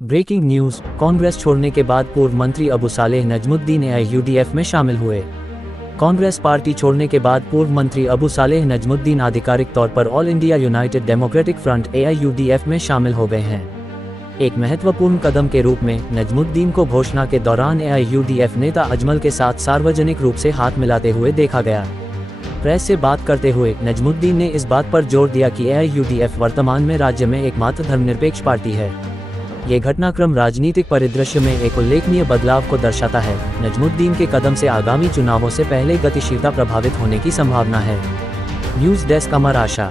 Breaking news. Congress छोड़ने के बाद पूर्व मंत्री अबू सालेह नजमुद्दीन एआईयूडीएफ में शामिल हुए। कांग्रेस पार्टी छोड़ने के बाद पूर्व मंत्री अबू सालेह नजमुद्दीन आधिकारिक तौर पर all India United democratic front AIUDF में शामिल हो गए हैं। एक महत्वपूर्ण कदम के रूप में नजमुद्दीन को घोषणा के दौरान एआईयूडीएफ नेता अजमल के साथ सार्वजनिक रूप से हाथ मिलाते हुए देखा गया। प्रेस से बात करते हुए नजमुद्दीन ने इस बात पर जोर दिया कि एआईयूडीएफ वर्तमान में राज्य में एकमात्र धर्मनिरपेक्ष पार्टी है। ये घटनाक्रम राजनीतिक परिदृश्य में एक उल्लेखनीय बदलाव को दर्शाता है। नजमुद्दीन के कदम से आगामी चुनावों से पहले गतिशीलता प्रभावित होने की संभावना है। न्यूज डेस्क अमर आशा।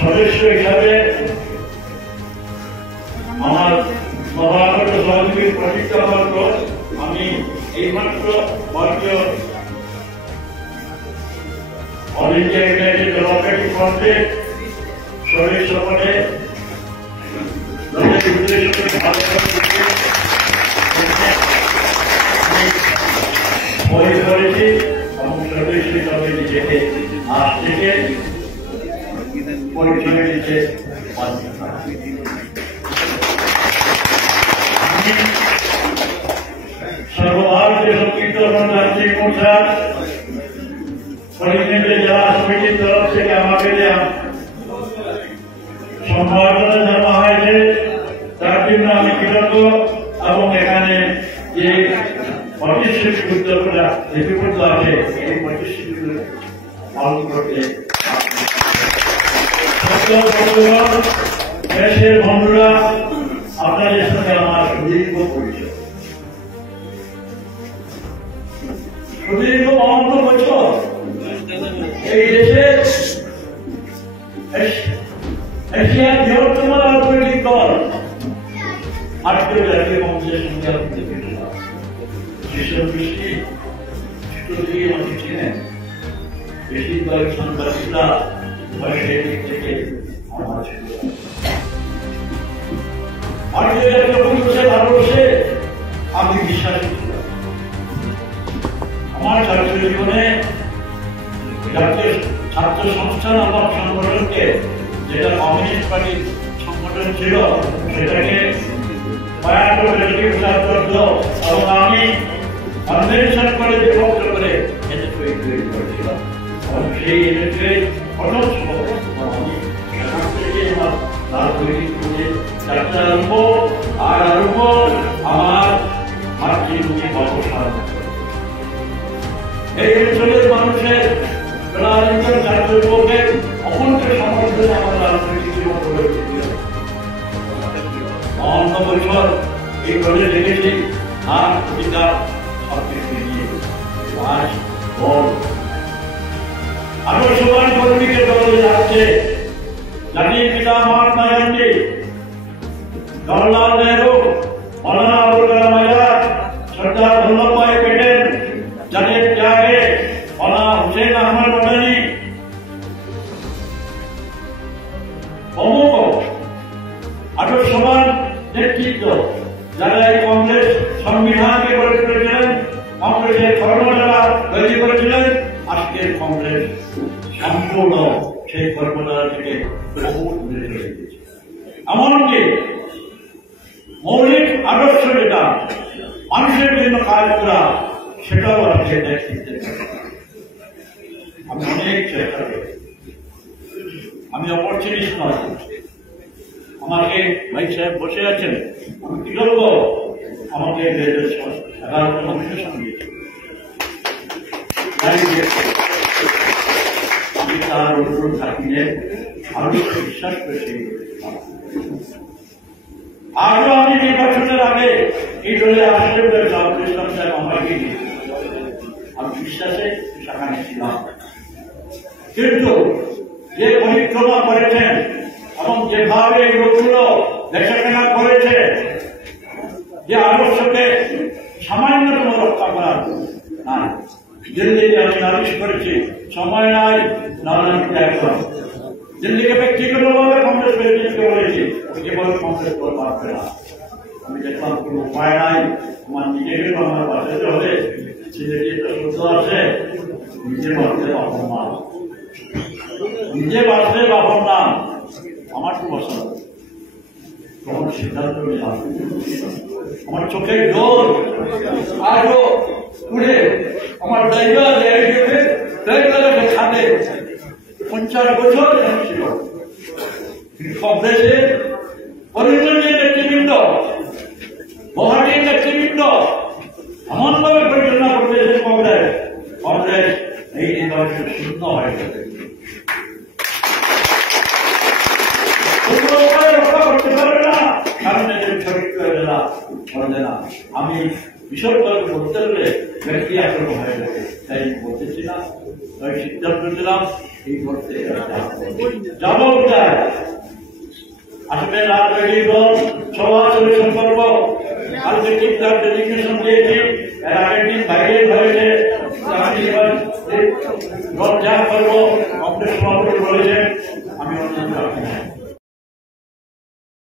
সদস্য হিসাবে আমার সভাপতি সহযোগীর প্রতিজ্ঞা পত্র আমি এইমাত্র ভারতীয় অল ইন্ডিয়া ইউনাইটেড ডেমোক্রেটিক ফ্রন্টের সদস্য পদে করেছি এবং সদস্য হিসাবে নিজেকে আজ থেকে পরিচয় দিতে সর্বভারতীয় সংক্ষিপ্ত গণতান্ত্রিক মোর্চার করিমগঞ্জের জেলা সমিতির তরফ থেকে আমাকে যে সম্বর্ধনা জানানো হয়েছে তার জন্য আমি কৃতজ্ঞ এবং এখানে যে প্রতিশ্রুতি উদ্যোগটা লিপিবদ্ধ আছে এই প্রতিশ্রুতিগুলো পালন করতে দেশের বন্ধুরা আপনাদের সঙ্গে আমার সুদীর্ঘ পরিচয়, সুদীর্ঘ 52 বছর এই দেশে এশিয়ার বৃহত্তম রাজনৈতিক দল ভারতীয় জাতীয় কংগ্রেসের সঙ্গে যেসব বৃষ্টি দিয়ে মানুষ ছিলেন বেশিরভাগ সন্ত্রাসীরা বয়সের দিক থেকে ভারতীয় জাতীয় কংগ্রেসে ভারতবর্ষে আমি বিশ্বাসী ছিলাম। আমার ছাত্র জীবনে জাতীয় ছাত্র সংস্থা নামক সংগঠনকে, যেটা কমিউনিস্ট পার্টির সংগঠন ছিল, সেটাকে এবং আমি কনভেনশন করে বিভক্ত করে তৈরি করেছিলাম এবং সেই এলাকায় আমার মাতৃভূমি অবসান এই অঞ্চলের মানুষের ছাত্রকে অকুণ্ঠ সমর্থনে আমার রাজনৈতিক জীবন গড়ে উঠেছিল। 52 বছর এই করে রেখেছি আর পিতা সবকিছু নিয়ে আজ আরো সবার কর্মীকে দলে যাচ্ছে জাতির পিতা মহাত্মা গান্ধী, জওহরলাল নেহরু, মৌলানা আবুল কালাম আজাদ, সর্দার বল্লভভাই প্যাটেল, যাদের ত্যাগে মৌলানা হুসেন আহমদ মাদানী প্রমুখ আরো সবার নেতৃত্ব, যারা এই কংগ্রেস সংবিধানকে গড়ে তুলেছিলেন, কংগ্রেসের কর্মধারা তৈরি করেছিলেন। আজকের কংগ্রেস সম্পূর্ণ সেই কর্মধারা থেকে বহু দূরে চলে গেছে। এমনকি মৌলিক আদর্শ যেটা মানুষের জন্য কাজ করা, সেটাও আজকে নেতৃত্বে আমি অনেক চেষ্টা করি। আমি অপরচুনিস্ট নয়। আমাকে ভাই সাহেব বসে আছেন, আমি কি করবো, আমাকে 11টা নমিনেশন দিয়েছে। আমি তার অনুরোধ থাকিলে আরো বিশ্বাস করেছি। আরো আমি নির্বাচনের আগে এই দলে আসলে আমাকে আমি বিশ্বাসে সেখানে ছিলাম, কিন্তু যে পরিক্রমা করেছেন এবং যেভাবে এই লোকগুলো দেখাশোনা করেছে, যে আদর্শকে সামান্যতম রক্ষা করার দিল্লিতে আমি নালিশ করেছি, সময় নাই, নারায়ণকে একবার দিল্লিকে ব্যক্তিগতভাবে কংগ্রেস প্রেসিডেন্টকে বলেছি কেবল কংগ্রেস করে পারবে না। আমি দেখলাম কোনো উপায় নাই, আমার নিজেকে তো আমার বাঁচাতে হবে, ছেলেটি একটা সত্য আছে, নিজে বাঁচলে বাপন নাম, নিজে বাঁচলে বাপন নাম, আমার খুব অসুবিধা। তখন সিদ্ধান্ত নিলাম, আমার চোখের জোর আরো উঠে আমার ড্রাইভার খাতে 50 বছর ছিল কংগ্রেসের পরিচর্যের নেতৃবৃন্দ, গুয়াহাটির নেতৃবৃন্দ এমনভাবে পরিচালনা করেছে কংগ্রেস, কংগ্রেস এই নির্বাচন শূন্য হয়ে গেছে। রক্ষা করতে পারবে না, কারণ এদের চরিত্র বলে না। আমি বিশদভাবে বলতে হলে ব্যক্তি আক্রমণ হয়ে গেছে, তাই বলতেছি না, তাই সিদ্ধান্ত নিলাম এই করতে যাবো কোথায় আসবে। রাজনৈতিক দল সরাসরি সম্পর্ক কালকে ঠিকঠাক ডেডিকেশন দিয়েছি, এর আগের দিন বাইরে হয়েছে, দল যা করবো কংগ্রেস সভাপতি বলেছেন, আমি অন্য